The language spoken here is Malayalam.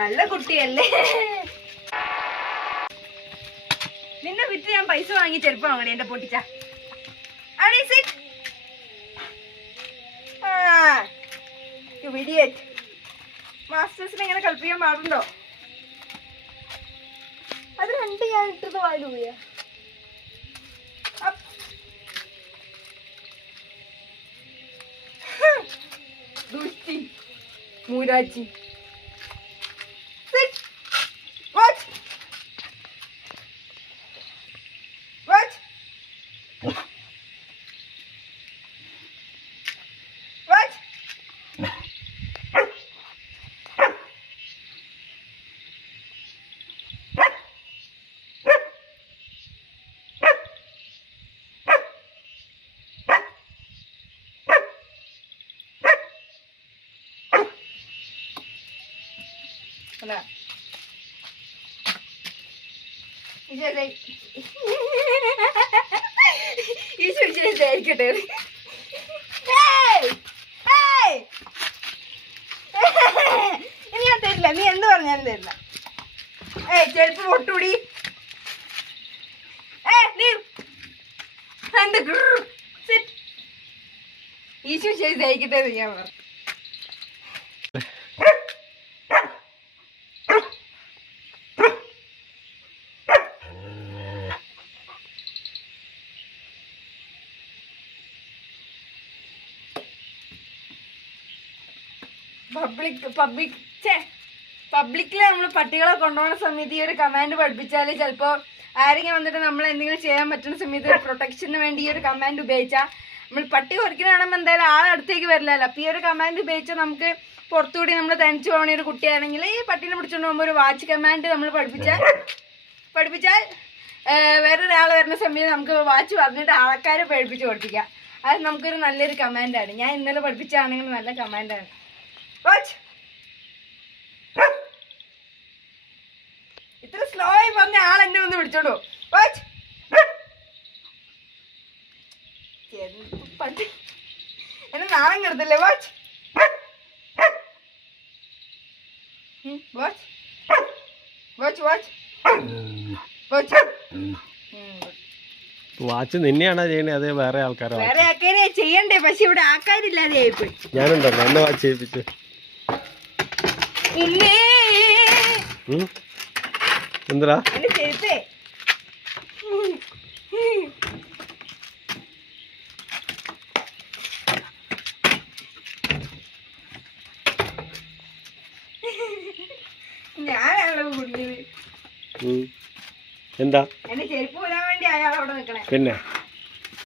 നല്ല കുട്ടിയല്ലേ. നിന്നെ വിറ്റ് ഞാൻ പൈസ വാങ്ങി ചെരുപ്പ് വാങ്ങണേ എന്റെ പൊട്ടിച്ച. മാസ്റ്റേഴ്സിനെ എങ്ങനെ കളിപ്പിക്കാൻ പാടുണ്ടോ? അത് രണ്ട് ഞാൻ ഇട്ടത് വായില് പോയ ദുഷ്ടി മൂരാച്ചി. ഈശ്വരിക്കട്ടെ. ഇനി ഞാൻ തരില്ല, നീ എന്ത് പറഞ്ഞാലും തരില്ല. ചെരുപ്പ് പൊട്ടുകൂടി ഈശോ ശരി തയ്ക്കട്ടെ ഞാൻ പറഞ്ഞു. പബ്ലിക്കില് നമ്മൾ പട്ടികളെ കൊണ്ടുപോകുന്ന സമയത്ത് ഈ ഒരു കമാൻഡ് പഠിപ്പിച്ചാൽ ചിലപ്പോൾ ആരെങ്കിലും വന്നിട്ട് നമ്മൾ എന്തെങ്കിലും ചെയ്യാൻ പറ്റുന്ന സമയത്ത് ഒരു പ്രൊട്ടക്ഷന് വേണ്ടി ഈ ഒരു കമാൻഡ് ഉപയോഗിച്ചാൽ നമ്മൾ പട്ടി കുറയ്ക്കണമെങ്കിൽ എന്തായാലും ആളടുത്തേക്ക് വരില്ലല്ലോ. അപ്പോൾ ഈ ഒരു കമാൻഡ് ഉപയോഗിച്ചാൽ നമുക്ക് പുറത്തുകൂടി നമ്മൾ തനിച്ചു പോകുന്ന ഒരു കുട്ടിയാണെങ്കിൽ ഈ പട്ടീനെ പിടിച്ചുകൊണ്ട് പോകുമ്പോൾ ഒരു വാച്ച് കമാൻഡ് നമ്മൾ പഠിപ്പിച്ചാൽ വേറൊരാൾ വരുന്ന സമയത്ത് നമുക്ക് വാച്ച് പറഞ്ഞിട്ട് ആൾക്കാരെ പഠിപ്പിച്ച് കൊടുപ്പിക്കാം. അത് നമുക്കൊരു നല്ലൊരു കമാൻഡാണ്. ഞാൻ ഇന്നലെ പഠിപ്പിച്ചാണെങ്കിൽ നല്ല കമാൻഡാണ്. ഇത്ര സ്ലോ ആയി പറഞ്ഞ ആൾ എന്നെ വന്ന് പിടിച്ചോളൂ. എന്നെ നാണം കിടത്തില്ലേ? Watch watch watch watch watch watch നിന്നെയാണോ ചെയ്യണേ? അതേ വേറെ ആൾക്കാരോ? വേറെ ആൾക്കാരെ ചെയ്യണ്ടേ, പക്ഷെ ഇവിടെ ആൾക്കാരില്ലാതെ ആയിപ്പോയി. ഞാനുണ്ടല്ലോ എന്നെ വാച്ച് ചെയ്യിപ്പിച്ചു. എന്താ എന്റെ ചെരുപ്പേ ഞാനാണല്ലോ കുടിയത്. എന്താ എന്റെ ചെരുപ്പ് വരാൻ വേണ്ടി അയാൾ അവിടെ നിൽക്കണേ. പിന്നെ